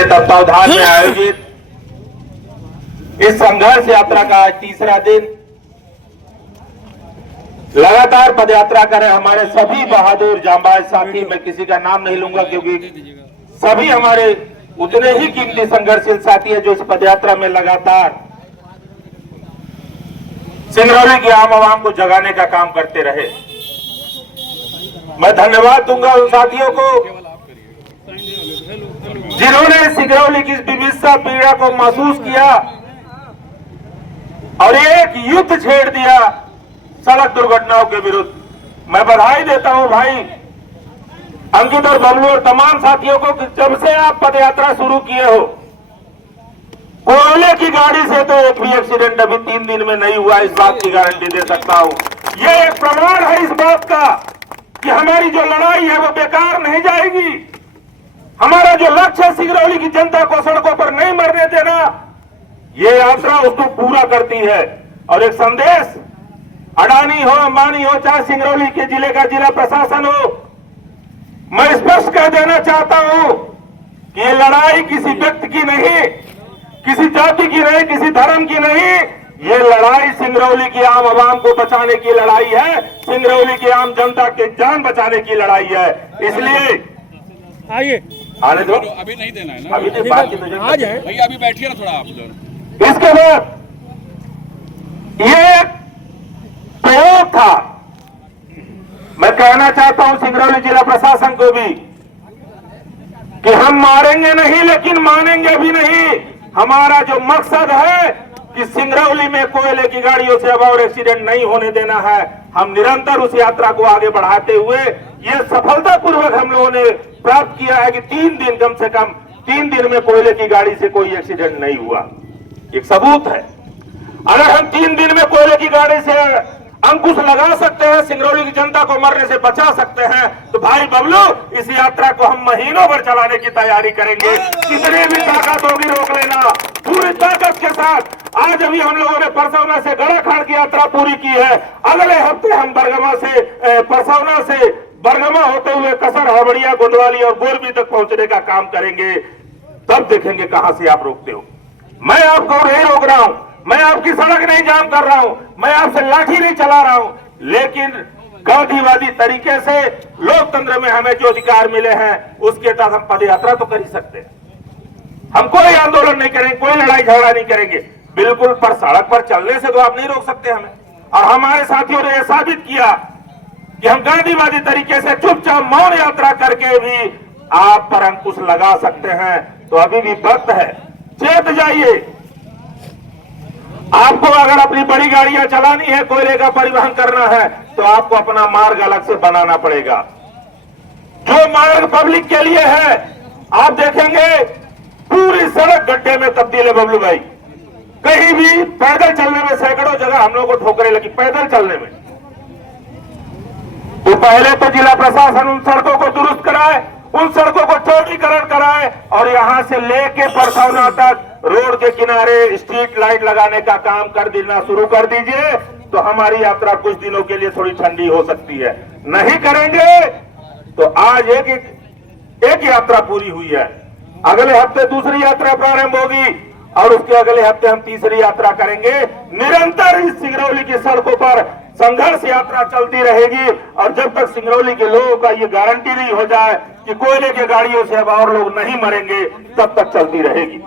के तत्वावधान में आयोजित इस संघर्ष यात्रा का आज तीसरा दिन लगातार पदयात्रा कर रहे हमारे सभी बहादुर जांबाज साथी, मैं किसी का नाम नहीं लूंगा क्योंकि सभी हमारे उतने ही कीमती संघर्षशील साथी है जो इस पदयात्रा में लगातार सिंगरौली की आम आवाम को जगाने का काम करते रहे। मैं धन्यवाद दूंगा उन साथियों को जिन्होंने सिंगरौली की विविधता पीड़ा को महसूस किया और एक युद्ध छेड़ दिया सड़क दुर्घटनाओं के विरुद्ध। मैं बधाई देता हूं भाई अंकित और बबलू और तमाम साथियों को कि जब से आप पदयात्रा शुरू किए हो, कोयले की गाड़ी से तो एक भी एक्सीडेंट अभी 3 दिन में नहीं हुआ, इस बात की गारंटी दे सकता हूं। यह एक प्रमाण है इस बात का कि हमारी जो लड़ाई है वो बेकार नहीं जाएगी। हमारा जो लक्ष्य है सिंगरौली की जनता को सड़कों पर नहीं मरने देना, ये यात्रा उसको पूरा करती है। और एक संदेश अडानी हो, अंबानी हो, चाहे सिंगरौली के जिले का जिला प्रशासन हो, मैं स्पष्ट कह देना चाहता हूं कि ये लड़ाई किसी व्यक्ति की नहीं, किसी जाति की नहीं, किसी धर्म की नहीं, ये लड़ाई सिंगरौली की आम आवाम को बचाने की लड़ाई है, सिंगरौली की आम जनता के जान बचाने की लड़ाई है। इसलिए आइए आने दो, अभी नहीं देना है ना, अभी तो बात की तो आ जाए भैया अभी बैठिए ना थोड़ा आप लोग। इसके बाद ये प्रयोग था। मैं कहना चाहता हूं सिंगरौली जिला प्रशासन को भी कि हम मारेंगे नहीं लेकिन मानेंगे भी नहीं। हमारा जो मकसद है कि सिंगरौली में कोयले की गाड़ियों से अब और एक्सीडेंट नहीं होने देना है। हम निरंतर उस यात्रा को आगे बढ़ाते हुए ये सफलतापूर्वक हम लोगों ने प्राप्त किया है कि 3 दिन कम से कम 3 दिन में कोयले की गाड़ी से कोई एक्सीडेंट नहीं हुआ। एक सबूत है। अगर हम 3 दिन में कोयले की गाड़ी से अंकुश लगा सकते हैं, सिंगरौली की जनता को मरने से बचा सकते हैं, तो भाई बबलू इस यात्रा को हम महीनों भर चलाने की तैयारी करेंगे। कितनी भी ताकत होगी रोक लेना, पूरी ताकत के साथ। आज अभी हम लोगों ने परसौना से गड़ाखाड़ की यात्रा पूरी की है। अगले हफ्ते हम बरगमा से परसौना से बरगमा होते हुए कसर, हबड़िया, गोंदवाली और गोरबी तक पहुंचने का काम करेंगे। तब देखेंगे कहां से आप रोकते हो। मैं आपको नहीं रोक रहा हूं, मैं आपकी सड़क नहीं जाम कर रहा हूं, मैं आपसे लाठी नहीं चला रहा हूं, लेकिन गांधीवादी तरीके से लोकतंत्र में हमें जो अधिकार मिले हैं उसके तहत हम पदयात्रा तो कर ही सकते हैं। हम कोई आंदोलन नहीं करेंगे, कोई लड़ाई झगड़ा नहीं करेंगे, बिल्कुल। पर सड़क पर चलने से तो आप नहीं रोक सकते हमें। और हमारे साथियों ने यह साबित किया कि हम गांधीवादी तरीके से चुपचाप मौन यात्रा करके भी आप पर अंकुश लगा सकते हैं। तो अभी भी वक्त है, चेत जाइए। आपको अगर अपनी बड़ी गाड़ियां चलानी है, कोयले का परिवहन करना है, तो आपको अपना मार्ग अलग से बनाना पड़ेगा। जो मार्ग पब्लिक के लिए है, आप देखेंगे पूरी सड़क गड्ढे में तब्दील है बबलू भाई। कहीं भी पैदल चलने में सैकड़ों जगह हम लोगों को ठोकरें लगी पैदल चलने में। तो पहले तो जिला प्रशासन उन सड़कों को दुरुस्त कराए, उन सड़कों को चौड़ीकरण कराए और यहां से लेके परसौना तक रोड के किनारे स्ट्रीट लाइट लगाने का काम कर देना शुरू कर दीजिए। तो हमारी यात्रा कुछ दिनों के लिए थोड़ी ठंडी हो सकती है। नहीं करेंगे तो आज एक यात्रा पूरी हुई है, अगले हफ्ते दूसरी यात्रा प्रारंभ होगी और उसके अगले हफ्ते हम तीसरी यात्रा करेंगे। निरंतर इस सिंगरौली की सड़कों पर संघर्ष यात्रा चलती रहेगी और जब तक सिंगरौली के लोगों का ये गारंटी नहीं हो जाए कि कोयले की गाड़ियों से अब और लोग नहीं मरेंगे, तब तक चलती रहेगी।